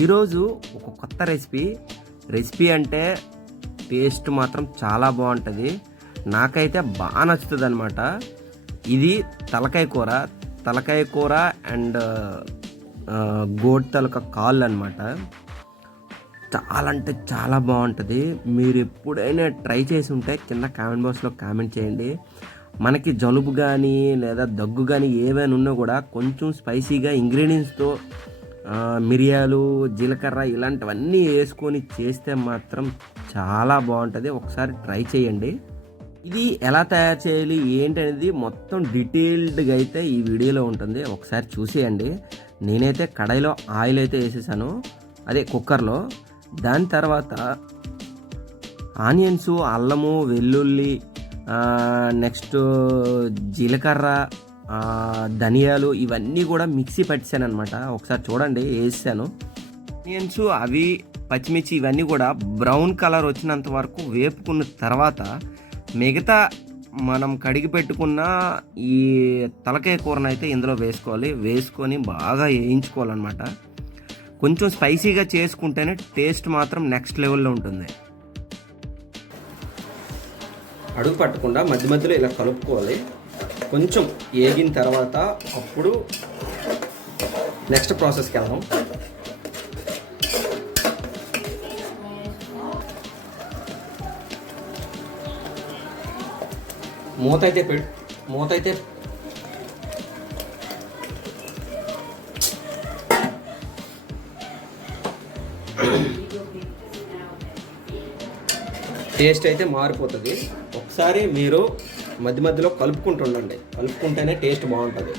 ఈరోజు ఒక కొత్త రెసిపీ అంటే టేస్ట్ మాత్రం చాలా బాగుంటుంది. నాకైతే బాగా నచ్చుతుంది అనమాట. ఇది తలకాయ కూర అండ్ గోట్ తలక కాళ్ళు అనమాట. చాలా అంటే చాలా బాగుంటుంది. మీరు ఎప్పుడైనా ట్రై చేసి ఉంటే కింద కామెంట్ బాక్స్లో కామెంట్ చేయండి. మనకి జలుబు కానీ లేదా దగ్గు కానీ ఏమైనా ఉన్నా కూడా కొంచెం స్పైసీగా ఇంగ్రీడియంట్స్తో మిరియాలు, జీలకర్ర ఇలాంటివన్నీ వేసుకొని చేస్తే మాత్రం చాలా బాగుంటుంది. ఒకసారి ట్రై చేయండి. ఇది ఎలా తయారు చేయాలి ఏంటనేది మొత్తం డీటెయిల్డ్గా అయితే ఈ వీడియోలో ఉంటుంది. ఒకసారి చూసేయండి. నేనైతే కడాయిలో ఆయిల్ అయితే వేసేసాను, అదే కుక్కర్లో. దాని తర్వాత ఆనియన్స్, అల్లము, వెల్లుల్లి, నెక్స్ట్ జీలకర్ర, ధనియాలు ఇవన్నీ కూడా మిక్సీ పట్టాను అనమాట. ఒకసారి చూడండి, వేసాను. ఆనియన్స్, అవి పచ్చిమిర్చి ఇవన్నీ కూడా బ్రౌన్ కలర్ వచ్చినంత వరకు వేపుకున్న తర్వాత మిగతా మనం కడిగి పెట్టుకున్న ఈ తలకాయ కూరను అయితే ఇందులో వేసుకొని బాగా వేయించుకోవాలన్నమాట. కొంచెం స్పైసీగా చేసుకుంటేనే టేస్ట్ మాత్రం నెక్స్ట్ లెవెల్లో ఉంటుంది. అడుగు పట్టకుండా మధ్య మధ్యలో ఇలా కలుపుకోవాలి. కొంచెం వేగిన తర్వాత అప్పుడు నెక్స్ట్ ప్రాసెస్కి వెళ్దాం. మూత అయితే టేస్ట్ అయితే మారిపోతుంది. ఒకసారి మీరు మధ్య మధ్యలో కలుపుకుంటుండండి. కలుపుకుంటేనే టేస్ట్ బాగుంటుంది.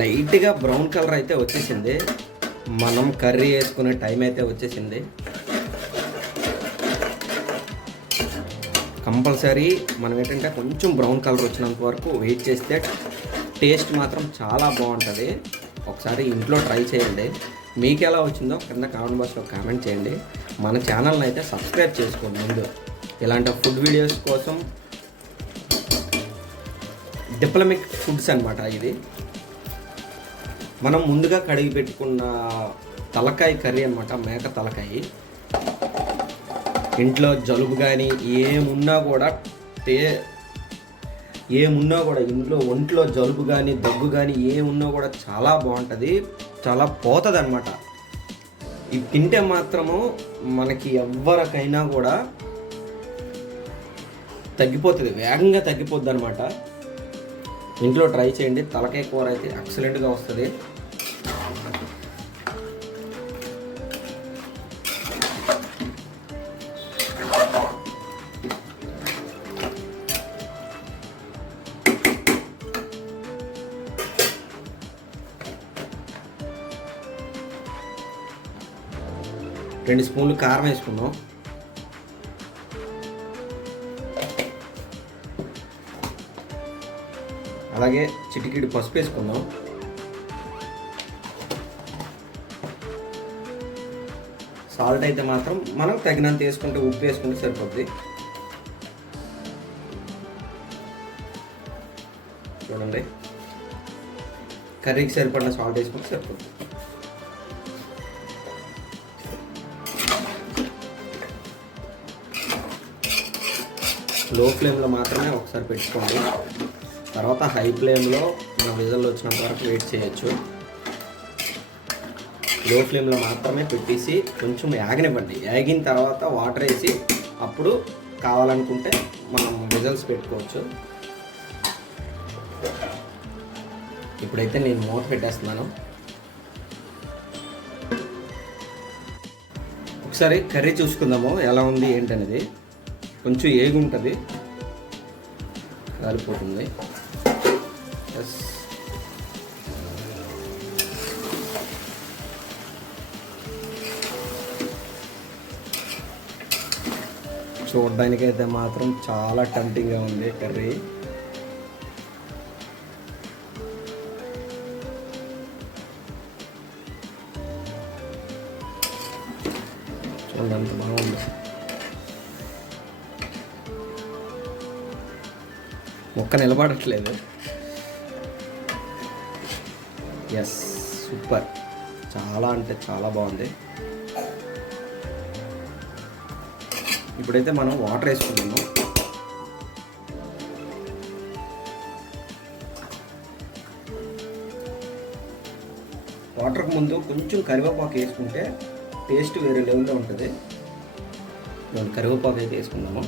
లైట్గా బ్రౌన్ కలర్ అయితే వచ్చేసింది. మనం కర్రీ వేసుకునే టైం అయితే వచ్చేసింది. కంపల్సరీ మనం ఏంటంటే కొంచెం బ్రౌన్ కలర్ వచ్చినంత వరకు వెయిట్ చేస్తే టేస్ట్ మాత్రం చాలా బాగుంటుంది. ఒకసారి ఇంట్లో ట్రై చేయండి. మీకు ఎలా వచ్చిందో కింద కామెంట్ బాక్స్లో కామెంట్ చేయండి. మన ఛానల్ని అయితే సబ్స్క్రైబ్ చేసుకోండి. ముందు ఇలాంటి ఫుడ్ వీడియోస్ కోసం డిప్లొమిక్ ఫుడ్స్ అనమాట. ఇది మనం ముందుగా కడిగి పెట్టుకున్న తలకాయ కర్రీ అనమాట, మేక తలకాయ. ఇంట్లో జలుబు కానీ ఏమున్నా కూడా ఇంట్లో ఒంట్లో జలుబు కానీ దగ్గు కానీ ఏమున్నా కూడా చాలా బాగుంటుంది, చాలా పోతుంది అనమాట. ఇది తింటే మాత్రము మనకి ఎవరికైనా కూడా తగ్గిపోతుంది, వేగంగా తగ్గిపోద్ది అనమాట. ఇంట్లో ట్రై చేయండి. తలకాయ కూర అయితే ఎక్సలెంట్గా వస్తుంది. రెండు స్పూన్లు కారం వేసుకున్నాం. అలాగే చిటికెడు పసుపు వేసుకున్నాం. సాల్ట్ అయితే మాత్రం మనం తగినంత వేసుకుంటే, ఉప్పు వేసుకుంటే సరిపోద్ది. చూడండి, కర్రీకి సరిపడిన సాల్ట్ వేసుకుంటే సరిపోద్ది. లో ఫ్లేమ్లో మాత్రమే ఒకసారి పెట్టుకోండి. తర్వాత హై ఫ్లేమ్లో మన విజల్ వచ్చినంత వరకు వెయిట్ చేయొచ్చు. లో ఫ్లేమ్లో మాత్రమే పెట్టేసి కొంచెం యాగనివ్వండి. యాగిన తర్వాత వాటర్ వేసి అప్పుడు కావాలనుకుంటే మనం విజల్స్ పెట్టుకోవచ్చు. ఇప్పుడైతే నేను మూత పెట్టేస్తున్నాను. ఒకసారి కర్రీ చూసుకుందాము ఎలా ఉంది ఏంటనేది. కొంచెం ఏగి ఉంటుంది, కాలిపోతుంది. చూడడానికైతే మాత్రం చాలా టెంప్టింగ్గా ఉంది కర్రీ. అంత బాగుంది. మొక్క నిలబడట్లేదు. ఎస్, సూపర్, చాలా అంటే చాలా బాగుంది. ఇప్పుడైతే మనం వాటర్ వేసుకున్నాము. వాటర్కి ముందు కొంచెం కరివేపాకు వేసుకుంటే టేస్ట్ వేరే లెవెల్లో ఉంటుంది. మనం కరివేపాకు అయితే వేసుకుందాము.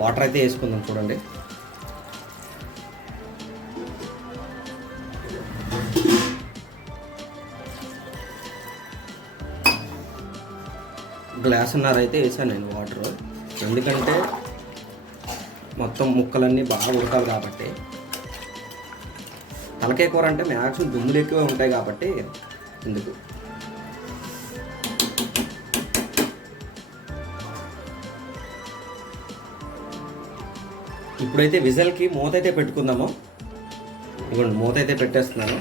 వాటర్ అయితే వేసుకుందాం. చూడండి, గ్లాసున్నర అయితే వేసాను నేను వాటర్. ఎందుకంటే మొత్తం ముక్కలన్నీ బాగా ఉడకాలి కాబట్టి. తలకాయ కూర అంటే మ్యాక్సిమం దుమ్ములు ఎక్కువ ఉంటాయి కాబట్టి ఎందుకు. ఇప్పుడైతే విజల్కి మూత అయితే పెట్టుకుందాము. ఇవ్వండి, మూత అయితే పెట్టేస్తున్నాను.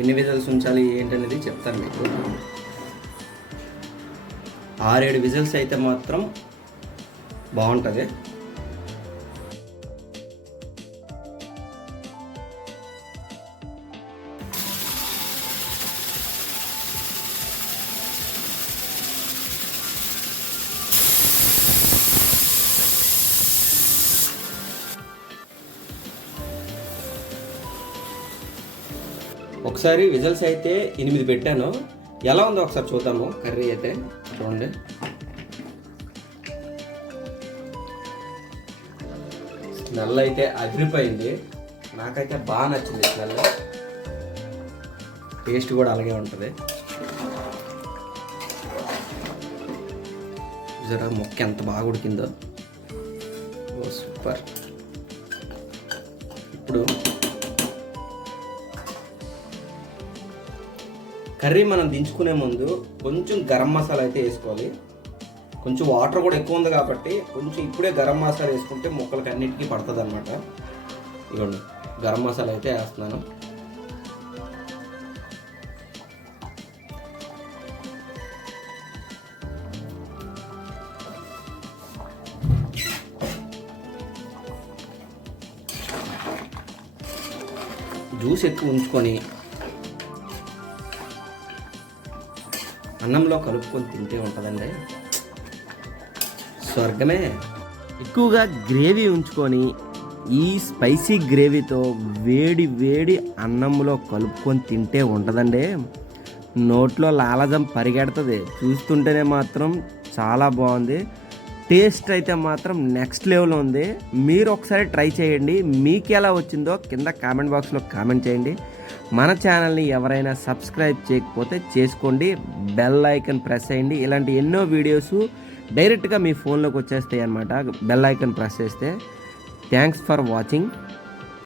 ఎన్ని విజల్స్ ఉంచాలి ఏంటనేది చెప్తాను మీకు. 6-7 విజిల్స్ అయితే మాత్రం బాగుంటుంది. ఒకసారి విజిల్స్ అయితే 8 పెట్టాను. ఎలా ఉందో ఒకసారి చూద్దాము. కర్రీ అయితే చూడండి, స్మెల్ అయితే అదిరిపోయింది. నాకైతే బాగా నచ్చింది స్మెల్. టేస్ట్ కూడా అలాగే ఉంటుంది. జర మొక్క ఎంత బాగా ఉడికిందో. ఓ సూపర్. ఇప్పుడు కర్రీ మనం దించుకునే ముందు కొంచెం గరం మసాలా అయితే వేసుకోవాలి. కొంచెం వాటర్ కూడా ఎక్కువ ఉంది కాబట్టి కొంచెం ఇప్పుడే గరం మసాలా వేసుకుంటే ముక్కలకి అన్నిటికీ పడుతుంది అనమాట. ఇవ్వండి, గరం మసాలా అయితే వేస్తున్నాను. జ్యూస్ ఎక్కువ ఉంచుకొని అన్నంలో కలుపుకొని తింటే ఉంటుందండి స్వర్గమే. ఎక్కువగా గ్రేవీ ఉంచుకొని ఈ స్పైసీ గ్రేవీతో వేడి వేడి అన్నంలో కలుపుకొని తింటే ఉంటుందండి. నోట్లో లాలజం పరిగెడుతుంది. చూస్తుంటేనే మాత్రం చాలా బాగుంది. టేస్ట్ అయితే మాత్రం నెక్స్ట్ లెవెల్ ఉంది. మీరు ఒకసారి ట్రై చేయండి. మీకు ఎలా వచ్చిందో కింద కామెంట్ బాక్స్లో కామెంట్ చేయండి. మన ఛానల్ని ఎవరైనా సబ్స్క్రైబ్ చేయకపోతే చేసుకోండి. బెల్ ఐకాన్ ప్రెస్ చేయండి. ఇలాంటి ఎన్నో వీడియోస్ డైరెక్ట్గా మీ ఫోన్లోకి వచ్చేస్తాయి అన్నమాట. బెల్ ఐకాన్ ప్రెస్ చేస్తే. Thanks for watching.